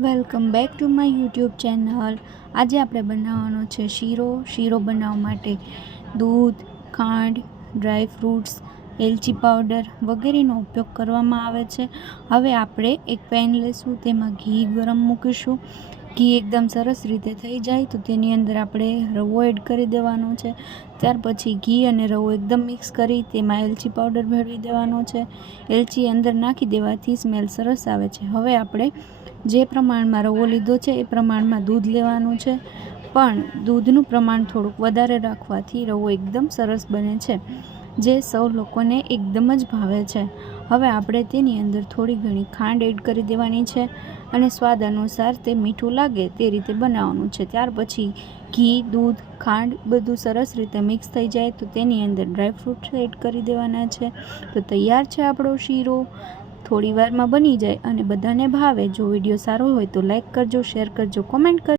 Welcome back to my YouTube channel. આજે આપણે બનાવવાનો છે શીરો. શીરો બનાવવા માટે દૂધ, ખાંડ, ડ્રાય ફ્રૂટ્સ, એલચી પાવડર વગેરેનો ઉપયોગ કરવામાં આવે છે. હવે આપણે એક પેન લઈશું, તેમાં ઘી ગરમ મૂકીશું. ઘી એકદમ સરસ રીતે થઈ જાય તો તેની અંદર આપણે રવો એડ કરી દેવાનો છે. ત્યાર પછી ઘી અને રવો એકદમ મિક્સ કરી તેમાં એલચી પાવડર ભેળવી દેવાનો છે. એલચી અંદર નાખી દેવાથી સ્મેલ સરસ આવે છે. હવે આપણે જે પ્રમાણમાં રવો લીધો છે એ પ્રમાણમાં દૂધ લેવાનું છે. પણ દૂધનું પ્રમાણ થોડુંક વધારે રાખવાથી રવો એકદમ સરસ બને છે. જે સૌ લોકોને એકદમ જ ભાવે છે. હવે આપણે તેની અંદર થોડી ઘણી ખાંડ એડ કરી દેવાની છે અને સ્વાદ અનુસાર તે મીઠું લાગે તે રીતે બનાવવાનું છે. ત્યાર પછી ઘી, દૂધ, ખાંડ બધું સરસ રીતે મિક્સ થઈ જાય તો તેની અંદર ડ્રાયફ્રૂટ્સ એડ કરી દેવાના છે. તો તૈયાર છે આપણો શીરો. થોડી વારમાં બની જાય અને બધાને ભાવે. જો વીડિયો સારો હોય તો લાઇક કરજો, શેર કરજો, કોમેન્ટ કરજો.